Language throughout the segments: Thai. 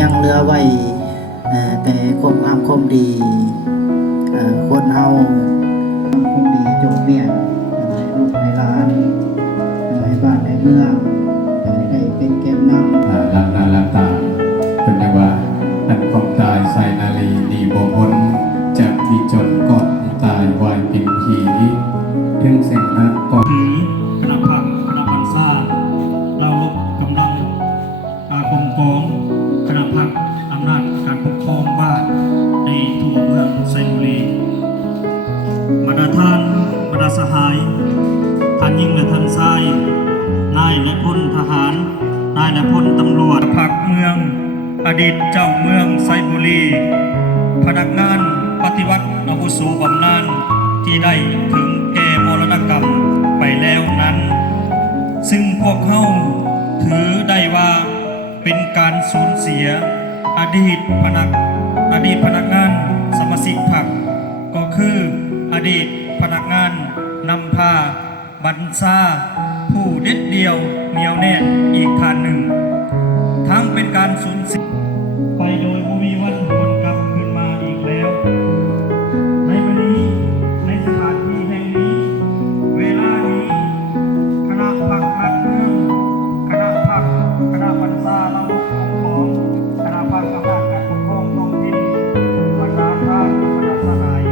ยังเหลือไว้แต่ความงามความดีคนเฮาความดีจงเปลี่ยนให้ลูกให้หลานให้บ้านให้เมืองให้เป็นแก่นนำหลับหน้าหลับตาเป็นไงว่าอันของตายใส่นาลีดีบ่พ้นจากวิจนก่อนตายวายเป็นผีถึงแสงนักก่อนถือคณะพักคณะพันซ่าเราลบกำลังการปกครองคณะพักอำนาจการปกครองบ้านในทั่วเมืองไซบุรีบรรดาท่านบรรดาสหายท่านยิ่งและท่านชายนายและพลทหารนายและพลตำรวจพักเมืองอดีตเจ้าเมืองไซบุรีพนักงานปฏิวัติอาวุโสบำนาญที่ได้ถึงแก่มรณกรรมไปแล้วนั้นซึ่งพวกเขาถือได้ว่าเป็นการสูญเสียอดีตพนักงานสมาชิกพรรคก็คืออดีตพนักงานนำพาบรรษาผู้เด็ดเดียวเหนียวแน่นอีกท่านหนึ่งทั้งเป็นการสูญเสียไปโดยบ่มีวันหวนกลับขึ้นมาอีกแล้วในวันนี้ในสถานที่แห่งนี้เวลานี้คณะพรรคนักเมืองคณะพรรคคณะบรรษาระบบของคณะพรรคอำนาจการปกครองท้องถิ่นบรรดาท่านบรรดาสหาย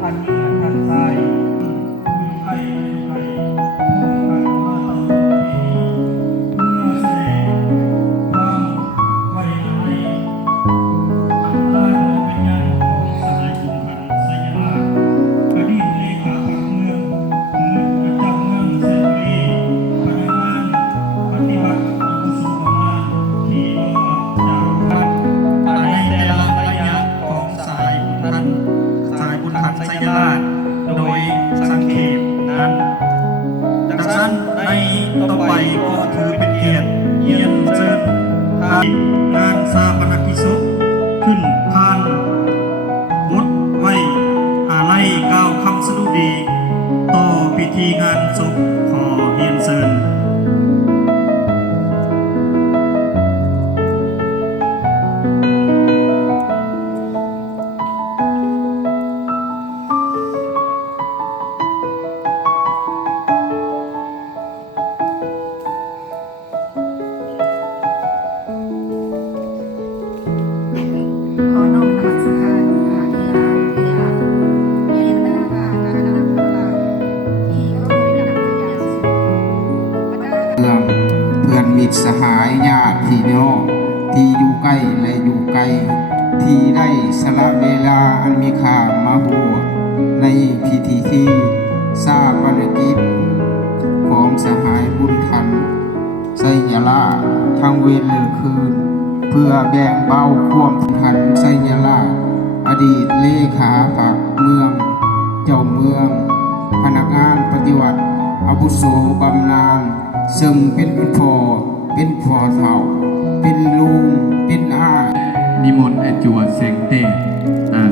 ท่านยิ่งและท่านชายอยู่ไกลอยู่ไกลพวกกันมาตลอดปีเพื่อแสดงความไว้อะไรอันลอยโลกเป็นงานของสหายชุมพันธ์ไซยาลาอดีตเลขาพรรคเมืองเจ้าเมืองไซบุรีพนักงานปฏิบัติอาวุโสบำนาญที่ลงมาจากวัดในแต่ละระยะของสายบุญทันไซยาลาโดยสังเขปนั้นจากนั้นในต่อไปก็ถือเป็นเกียรติเยี่ยมเชิญทางงานสาปนกิจศพขึ้นผ่านบทไว้อาลัยกล่าวคำสดุดีต่อพิธีงานศพขอเรียนเชิญขอน้อมนมัสการพระเทระเรียนบรรดาคณะผู้หลักที่เข้าไปนำตัวอย่างสูงบรรดา เพื่อนมิตรสหายญาติพี่น้องที่อยู่ใกล้และอยู่ไกลที่ได้สละเวลาอันมีค่ามาร่วมในพิธีที่ทราบภารกิจของสหายบุญทันไซยาลาทั้งเวรและคืนเพื่อแบ่งเบาความทันไซยาลาอดีตเลขาพรรคเมืองเจ้าเมืองพนักงานปฏิวัติอาวุโสบำนาญซึ่งเป็นพ่อเฒ่าเป็นลุงเป็นอา นิมนต์ไอจวดแสงเตศ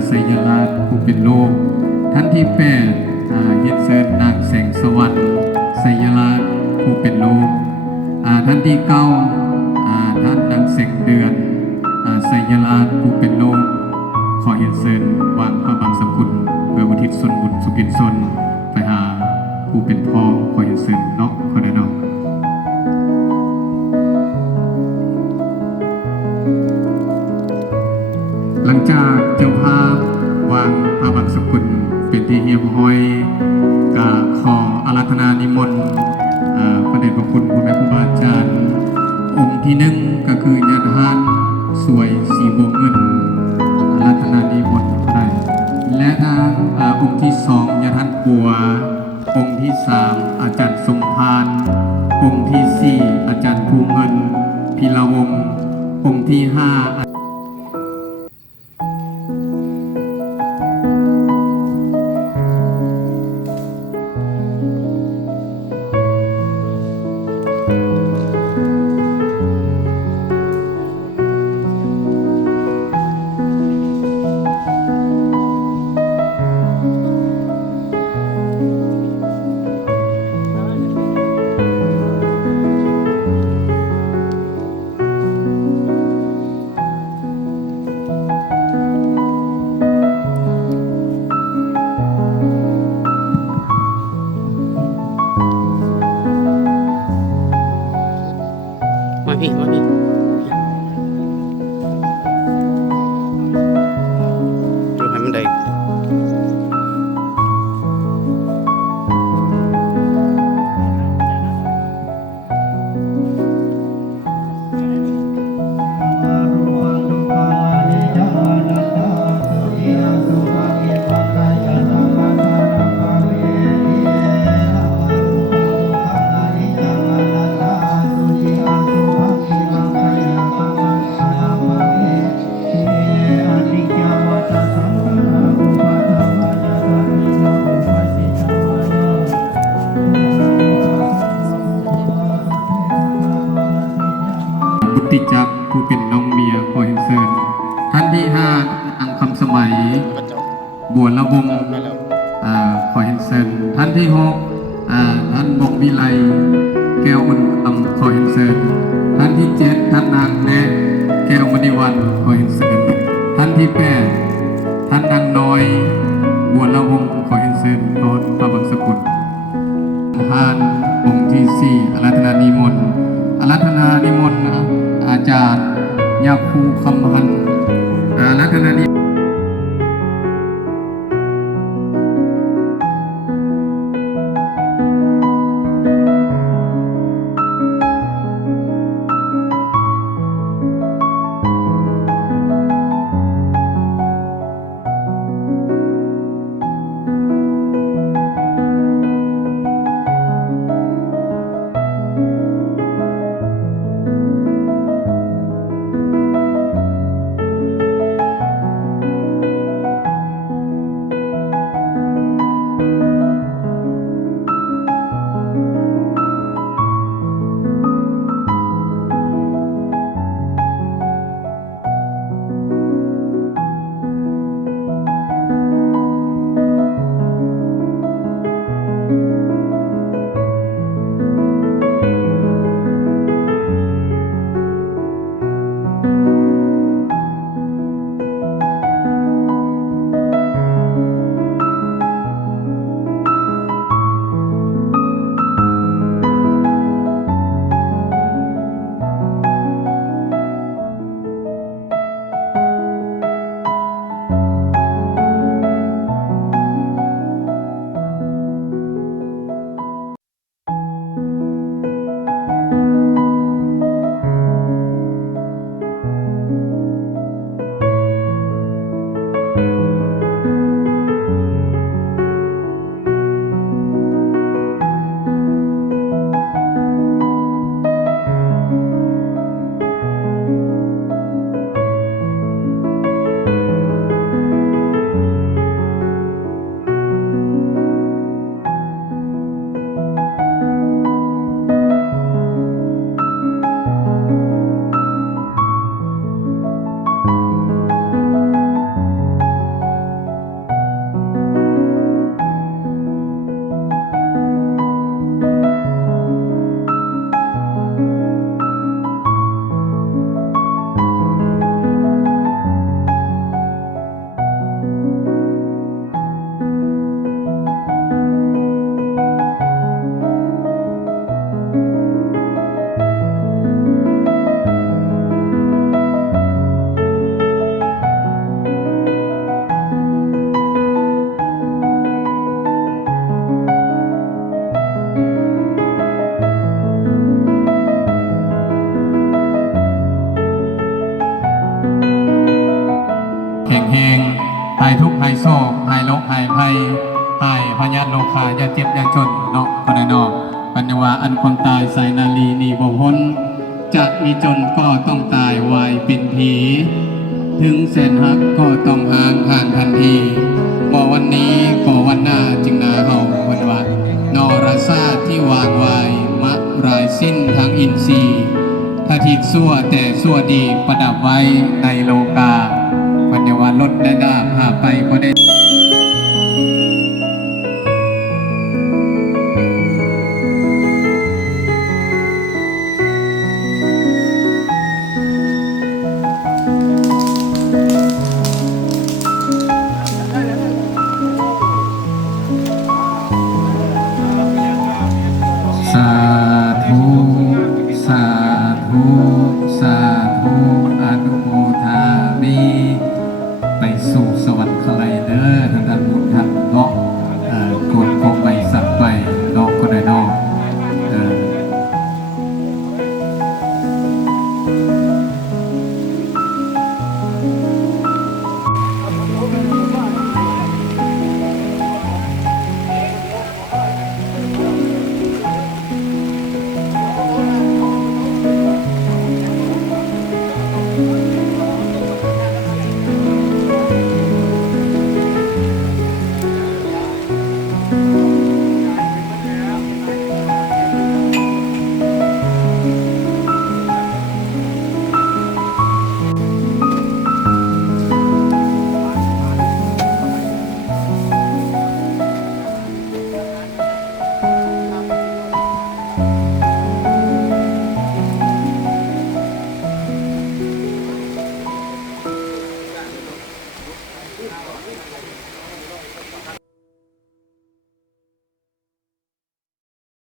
ไซยาลาผู้เป็นโลกท่านที่8เฮ็ดเชิญนางแสงสวรรค์ไซยาลาผู้เป็นโลกท่านที่9ท่านนางแสงเดือนไซยาลาผู้เป็นโลกขอเฮ็ดเชิญวางพระบางสกุลเพื่ออุทิศส่วนบุญสุกินส่วนไปหาผู้เป็นพ่อขอเฮ็ดเชิญเนาะขอได้เนาะหลังจากเจ้าภาพวางพระบางสกุลเป็นที่เรียบร้อยก็ขออาราธนานิมนต์พระเดชพระคุณพ่อแม่ครูบาอาจารย์องค์ที่1ก็คือญาติทานสวยสีบัวเงินอาราธนานิมนต์ได้และทางองค์ที่2ญาติทานบัวองค์ที่3อาจารย์ทรงพานองค์ที่4อาจารย์ภูเงินพิลาวงศ์องค์ที่5ข เป็นน้องเมียขอเห็นเชิญท่านที่ห้าอังคำสมัยบัวละวงขอเห็นเชิญท่านที่หกท่านบกวิไลแก้วอุ่นคำขอเห็นเชิญท่านที่เจ็ดท่านนางแดงแก้วมณีวันขอเห็นเชิญท่านที่แปดท่านนางน้อยบัวละวงขอเห็นเชิญโทษพระบังสกุลท่านองค์ที่สี่อาราธนานิมนต์อาราธนานิมนต์อาจารย์ยาคูคำพันธ์อาราธนานิแข็งแหงหายทุกข์หายโศกหายโรคหายภัยหายพยาธิโลคาอย่าเจ็บอย่าจนเนาะคนใดเนาะปัญญาวาอันความตายใส่นาลีนีบ่พ้นจะมีจนก็ต้องตายวายเป็นผี ถึงเส้นหักก็ต้องห่างห่างทันทีบ่วันนี้ก็วันหน้าจึงนาเฮาวันวันนรชาติที่วางวายมะรายสิ้นทางอินทรีย์ถ้าทิศชั่วแต่ชั่วดีประดับไว้ในโลกาปัญญาวาลดได้ด้าหาไปก็ได้ สาธุ สาธุ สาธุ อนุโม